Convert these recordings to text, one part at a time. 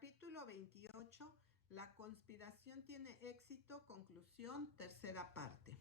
Capítulo 28. La conspiración tiene éxito. Conclusión. Tercera parte.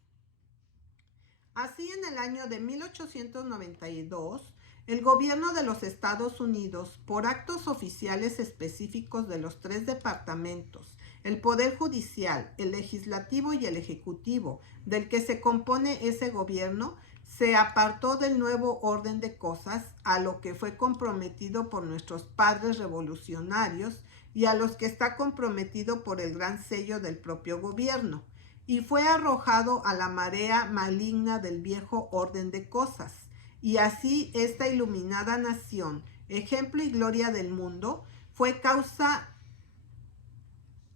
Así, en el año de 1892, el gobierno de los Estados Unidos, por actos oficiales específicos de los 3 departamentos, el Poder Judicial, el Legislativo y el Ejecutivo, del que se compone ese gobierno, se apartó del nuevo orden de cosas a lo que fue comprometido por nuestros padres revolucionarios y a los que está comprometido por el gran sello del propio gobierno, y fue arrojado a la marea maligna del viejo orden de cosas. Y así esta iluminada nación, ejemplo y gloria del mundo, fue causa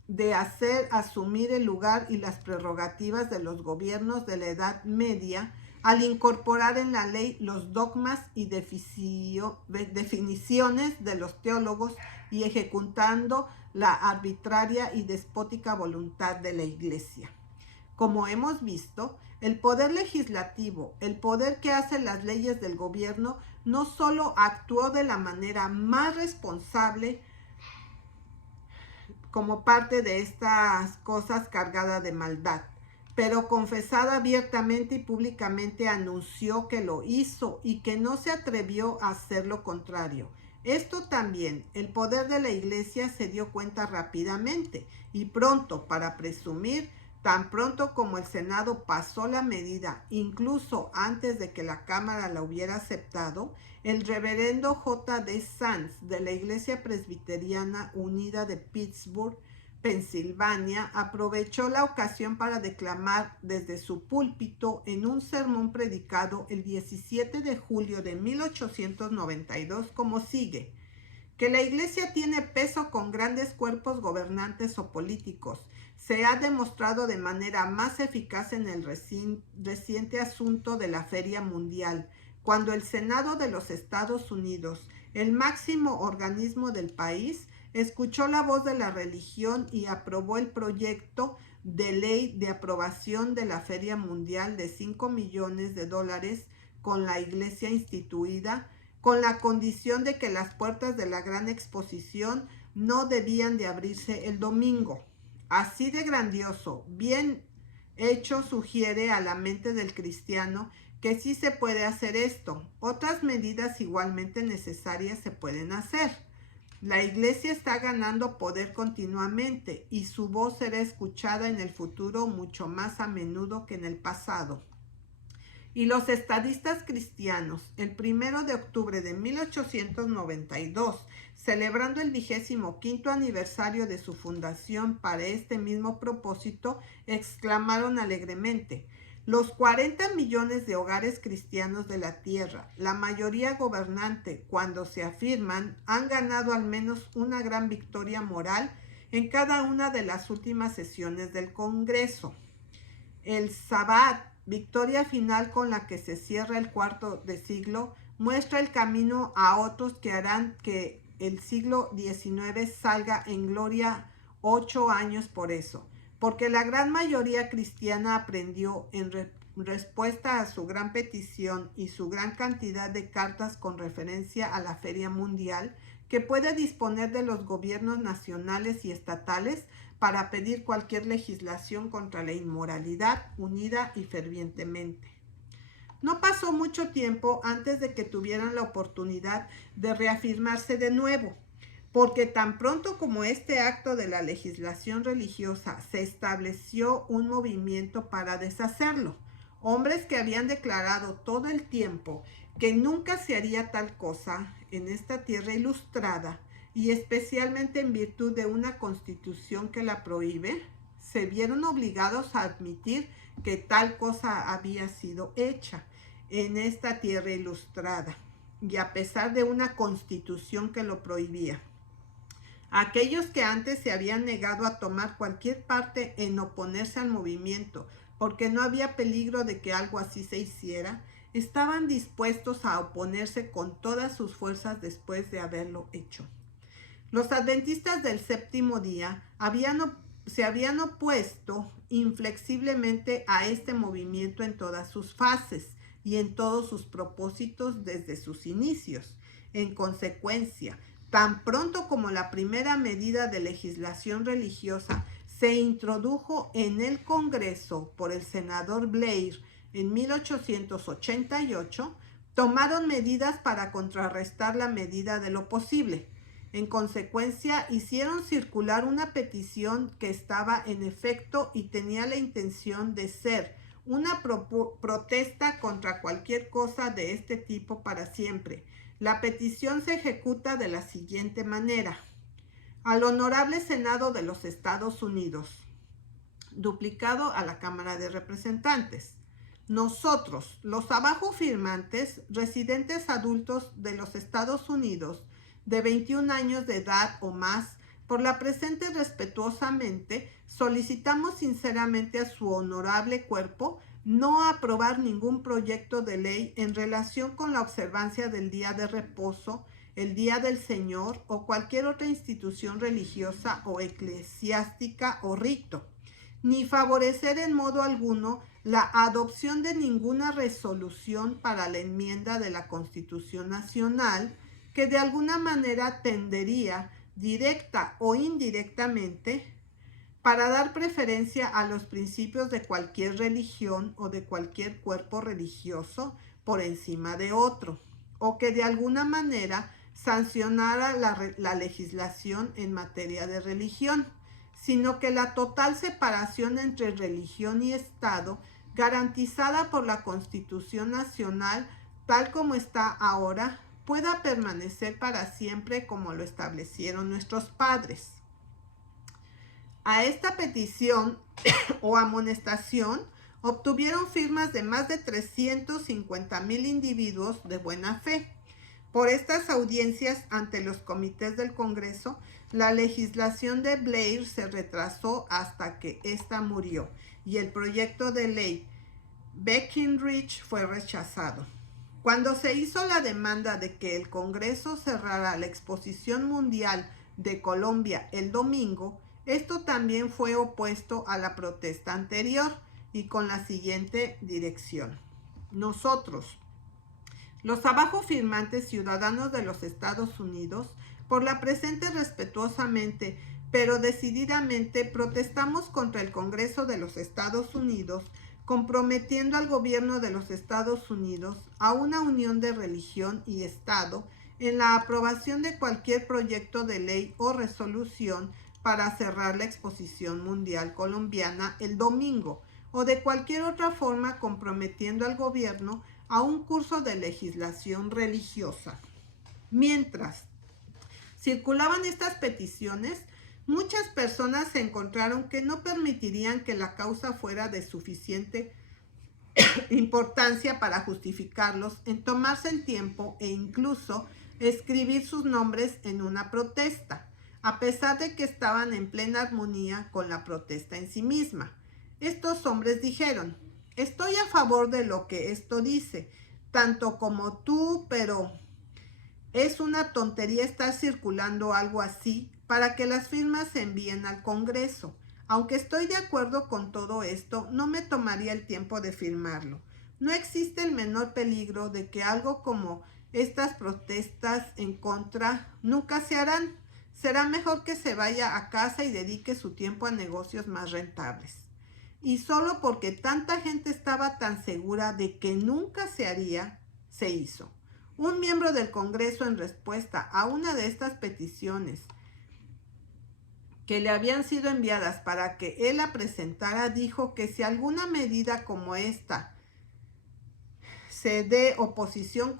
de hacer asumir el lugar y las prerrogativas de los gobiernos de la Edad Media al incorporar en la ley los dogmas y definiciones de los teólogos y ejecutando la arbitraria y despótica voluntad de la Iglesia. Como hemos visto, el poder legislativo, el poder que hace las leyes del gobierno, no solo actuó de la manera más responsable como parte de estas cosas cargadas de maldad, pero confesada abiertamente y públicamente anunció que lo hizo y que no se atrevió a hacer lo contrario. Esto también, el poder de la Iglesia se dio cuenta rápidamente y pronto, para presumir, tan pronto como el Senado pasó la medida, incluso antes de que la Cámara la hubiera aceptado, el reverendo J.D. Sands de la Iglesia Presbiteriana Unida de Pittsburgh, Pensilvania, aprovechó la ocasión para declamar desde su púlpito en un sermón predicado el 17 de julio de 1892 como sigue: que la Iglesia tiene peso con grandes cuerpos gobernantes o políticos. Se ha demostrado de manera más eficaz en el reciente asunto de la Feria Mundial, cuando el Senado de los Estados Unidos, el máximo organismo del país, escuchó la voz de la religión y aprobó el proyecto de ley de aprobación de la Feria Mundial de $5 millones con la Iglesia instituida, con la condición de que las puertas de la gran exposición no debían de abrirse el domingo. Así de grandioso, bien hecho, sugiere a la mente del cristiano que sí se puede hacer esto. Otras medidas igualmente necesarias se pueden hacer. La Iglesia está ganando poder continuamente y su voz será escuchada en el futuro mucho más a menudo que en el pasado. Y los estadistas cristianos, el 1 de octubre de 1892, celebrando el 25º aniversario de su fundación para este mismo propósito, exclamaron alegremente: los 40 millones de hogares cristianos de la tierra, la mayoría gobernante, cuando se afirman, han ganado al menos una gran victoria moral en cada una de las últimas sesiones del Congreso. El Sabbat, victoria final con la que se cierra el cuarto de siglo, muestra el camino a otros que harán que el siglo XIX salga en gloria 8 años por eso, porque la gran mayoría cristiana aprendió en respuesta a su gran petición y su gran cantidad de cartas con referencia a la Feria Mundial, que puede disponer de los gobiernos nacionales y estatales para pedir cualquier legislación contra la inmoralidad, unida y fervientemente. No pasó mucho tiempo antes de que tuvieran la oportunidad de reafirmarse de nuevo, porque tan pronto como este acto de la legislación religiosa se estableció un movimiento para deshacerlo. Hombres que habían declarado todo el tiempo que nunca se haría tal cosa en esta tierra ilustrada, y especialmente en virtud de una constitución que la prohíbe, se vieron obligados a admitir que tal cosa había sido hecha en esta tierra ilustrada, y a pesar de una constitución que lo prohibía. Aquellos que antes se habían negado a tomar cualquier parte en oponerse al movimiento, porque no había peligro de que algo así se hiciera, estaban dispuestos a oponerse con todas sus fuerzas después de haberlo hecho. Los adventistas del séptimo día se habían opuesto inflexiblemente a este movimiento en todas sus fases y en todos sus propósitos desde sus inicios. En consecuencia, Tan pronto como la primera medida de legislación religiosa se introdujo en el Congreso por el senador Blair en 1888, tomaron medidas para contrarrestar la medida de lo posible. En consecuencia, hicieron circular una petición que estaba en efecto y tenía la intención de ser una protesta contra cualquier cosa de este tipo para siempre. La petición se ejecuta de la siguiente manera. Al Honorable Senado de los Estados Unidos, duplicado a la Cámara de Representantes. Nosotros, los abajo firmantes, residentes adultos de los Estados Unidos, de 21 años de edad o más, por la presente respetuosamente, solicitamos sinceramente a su honorable cuerpo no aprobar ningún proyecto de ley en relación con la observancia del día de reposo, el día del Señor o cualquier otra institución religiosa o eclesiástica o rito, ni favorecer en modo alguno la adopción de ninguna resolución para la enmienda de la Constitución Nacional que de alguna manera tendería, directa o indirectamente, para dar preferencia a los principios de cualquier religión o de cualquier cuerpo religioso por encima de otro, o que de alguna manera sancionara la legislación en materia de religión, sino que la total separación entre religión y Estado, garantizada por la Constitución Nacional, tal como está ahora, pueda permanecer para siempre como lo establecieron nuestros padres. A esta petición o amonestación obtuvieron firmas de más de 350,000 individuos de buena fe. Por estas audiencias ante los comités del Congreso, la legislación de Blair se retrasó hasta que ésta murió y el proyecto de ley Breckinridge fue rechazado. Cuando se hizo la demanda de que el Congreso cerrara la Exposición Mundial de Colombia el domingo, esto también fue opuesto a la protesta anterior y con la siguiente dirección. Nosotros, los abajo firmantes ciudadanos de los Estados Unidos, por la presente respetuosamente, pero decididamente protestamos contra el Congreso de los Estados Unidos, comprometiendo al gobierno de los Estados Unidos a una unión de religión y Estado en la aprobación de cualquier proyecto de ley o resolución para cerrar la Exposición Mundial Colombiana el domingo, o de cualquier otra forma comprometiendo al gobierno a un curso de legislación religiosa. Mientras circulaban estas peticiones, muchas personas se encontraron que no permitirían que la causa fuera de suficiente importancia para justificarlos en tomarse el tiempo e incluso escribir sus nombres en una protesta, a pesar de que estaban en plena armonía con la protesta en sí misma. Estos hombres dijeron: estoy a favor de lo que esto dice, tanto como tú, pero es una tontería estar circulando algo así para que las firmas se envíen al Congreso. Aunque estoy de acuerdo con todo esto, no me tomaría el tiempo de firmarlo. No existe el menor peligro de que algo como estas protestas en contra nunca se harán. Será mejor que se vaya a casa y dedique su tiempo a negocios más rentables. Y solo porque tanta gente estaba tan segura de que nunca se haría, se hizo. Un miembro del Congreso, en respuesta a una de estas peticiones que le habían sido enviadas para que él la presentara, dijo que si alguna medida como esta se de oposición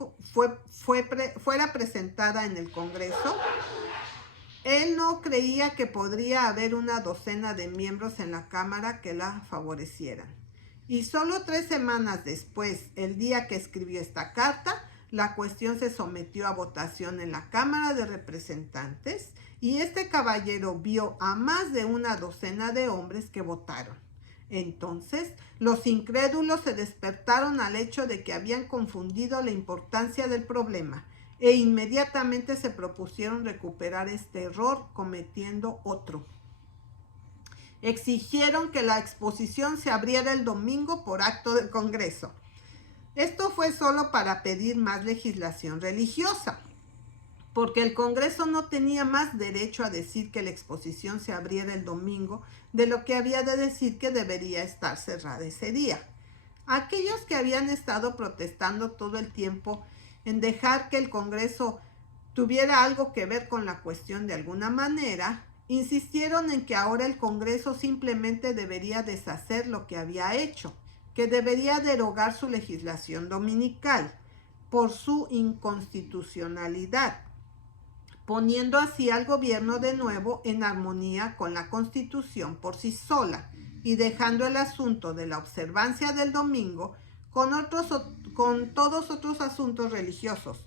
fuera presentada en el Congreso, él no creía que podría haber una docena de miembros en la Cámara que la favorecieran. Y solo 3 semanas después, el día que escribió esta carta, la cuestión se sometió a votación en la Cámara de Representantes y este caballero vio a más de una docena de hombres que votaron. Entonces, los incrédulos se despertaron al hecho de que habían confundido la importancia del problema e inmediatamente se propusieron recuperar este error cometiendo otro. Exigieron que la exposición se abriera el domingo por acto del Congreso. Esto fue solo para pedir más legislación religiosa. porque el Congreso no tenía más derecho a decir que la exposición se abriera el domingo de lo que había de decir que debería estar cerrada ese día. Aquellos que habían estado protestando todo el tiempo en dejar que el Congreso tuviera algo que ver con la cuestión de alguna manera, insistieron en que ahora el Congreso simplemente debería deshacer lo que había hecho, que debería derogar su legislación dominical por su inconstitucionalidad, poniendo así al gobierno de nuevo en armonía con la Constitución por sí sola y dejando el asunto de la observancia del domingo con todos otros asuntos religiosos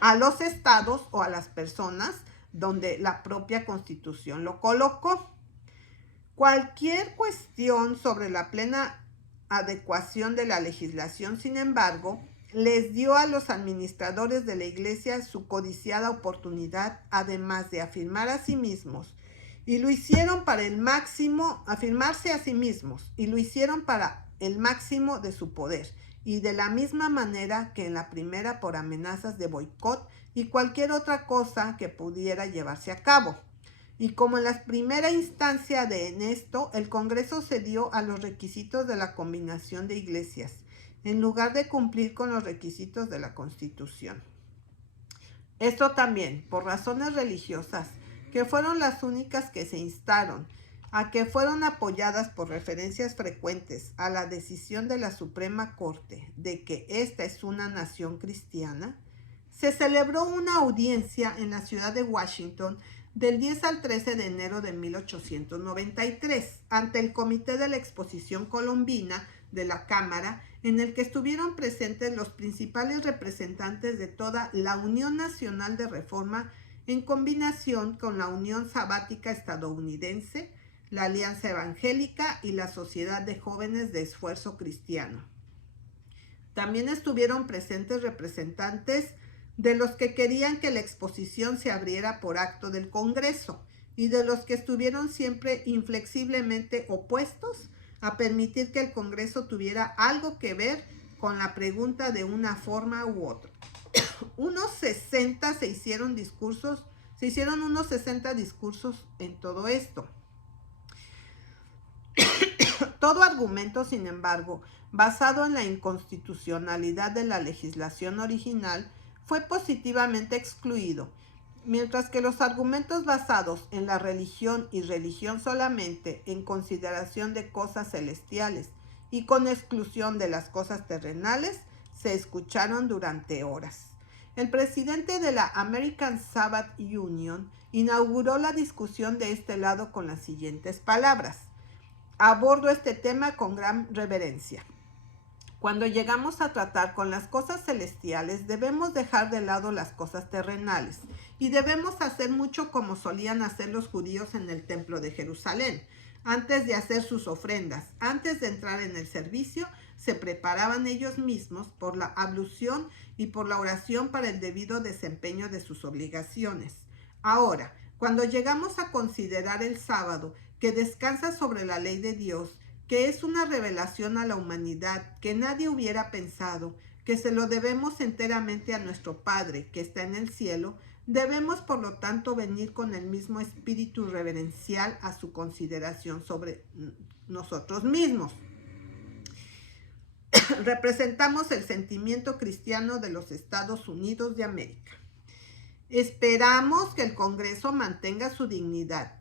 a los estados o a las personas donde la propia Constitución lo colocó. Cualquier cuestión sobre la plena adecuación de la legislación, sin embargo, les dio a los administradores de la iglesia su codiciada oportunidad, además de afirmar a sí mismos, y lo hicieron para el máximo, afirmarse a sí mismos, y lo hicieron para el máximo de su poder, y de la misma manera que en la primera por amenazas de boicot y cualquier otra cosa que pudiera llevarse a cabo. Y como en la primera instancia en esto, el Congreso cedió a los requisitos de la combinación de iglesias, en lugar de cumplir con los requisitos de la Constitución. Esto también, por razones religiosas, que fueron las únicas que se instaron, a que fueron apoyadas por referencias frecuentes a la decisión de la Suprema Corte de que esta es una nación cristiana, se celebró una audiencia en la ciudad de Washington del 10 al 13 de enero de 1893 ante el Comité de la Exposición Colombina de la Cámara, en el que estuvieron presentes los principales representantes de toda la Unión Nacional de Reforma en combinación con la Unión Sabática Estadounidense, la Alianza Evangélica y la Sociedad de Jóvenes de Esfuerzo Cristiano. También estuvieron presentes representantes de los que querían que la exposición se abriera por acto del Congreso y de los que estuvieron siempre inflexiblemente opuestos a permitir que el Congreso tuviera algo que ver con la pregunta de una forma u otra. Se hicieron unos 60 discursos en todo esto. Todo argumento, sin embargo, basado en la inconstitucionalidad de la legislación original, fue positivamente excluido, mientras que los argumentos basados en la religión y religión solamente en consideración de cosas celestiales y con exclusión de las cosas terrenales se escucharon durante horas. El presidente de la American Sabbath Union inauguró la discusión de este lado con las siguientes palabras: abordo este tema con gran reverencia. Cuando llegamos a tratar con las cosas celestiales, debemos dejar de lado las cosas terrenales y debemos hacer mucho como solían hacer los judíos en el templo de Jerusalén. Antes de hacer sus ofrendas, antes de entrar en el servicio, se preparaban ellos mismos por la ablución y por la oración para el debido desempeño de sus obligaciones. Ahora, cuando llegamos a considerar el sábado, que descansa sobre la ley de Dios, que es una revelación a la humanidad que nadie hubiera pensado, que se lo debemos enteramente a nuestro Padre que está en el cielo, debemos por lo tanto venir con el mismo espíritu reverencial a su consideración sobre nosotros mismos. Representamos el sentimiento cristiano de los Estados Unidos de América. Esperamos que el Congreso mantenga su dignidad.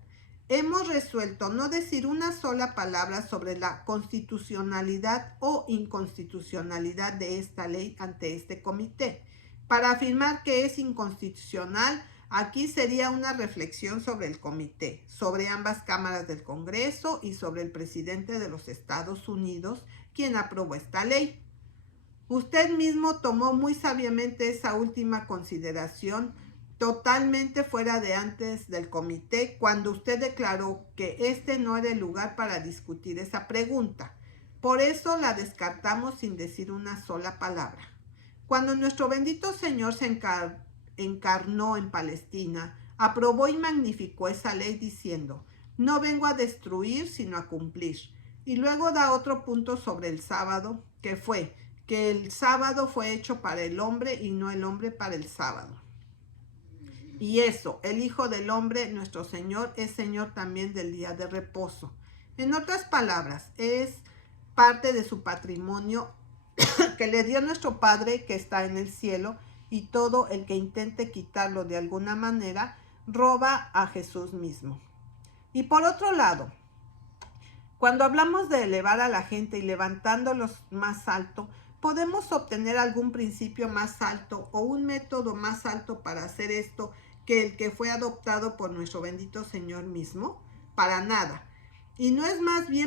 Hemos resuelto no decir una sola palabra sobre la constitucionalidad o inconstitucionalidad de esta ley ante este comité. Para afirmar que es inconstitucional, aquí sería una reflexión sobre el comité, sobre ambas cámaras del Congreso y sobre el presidente de los Estados Unidos, quien aprobó esta ley. Usted mismo tomó muy sabiamente esa última consideración, totalmente fuera de antes del comité, cuando usted declaró que este no era el lugar para discutir esa pregunta. Por eso la descartamos sin decir una sola palabra. Cuando nuestro bendito Señor se encarnó en Palestina, aprobó y magnificó esa ley diciendo: no vengo a destruir, sino a cumplir. Y luego da otro punto sobre el sábado, que fue que el sábado fue hecho para el hombre y no el hombre para el sábado. Y eso, el Hijo del Hombre, nuestro Señor, es Señor también del día de reposo. En otras palabras, es parte de su patrimonio que le dio nuestro Padre que está en el cielo, y todo el que intente quitarlo de alguna manera, roba a Jesús mismo. Y por otro lado, cuando hablamos de elevar a la gente y levantándolos más alto, ¿podemos obtener algún principio más alto o un método más alto para hacer esto que el que fue adoptado por nuestro bendito Señor mismo? Para nada. Y no es más bien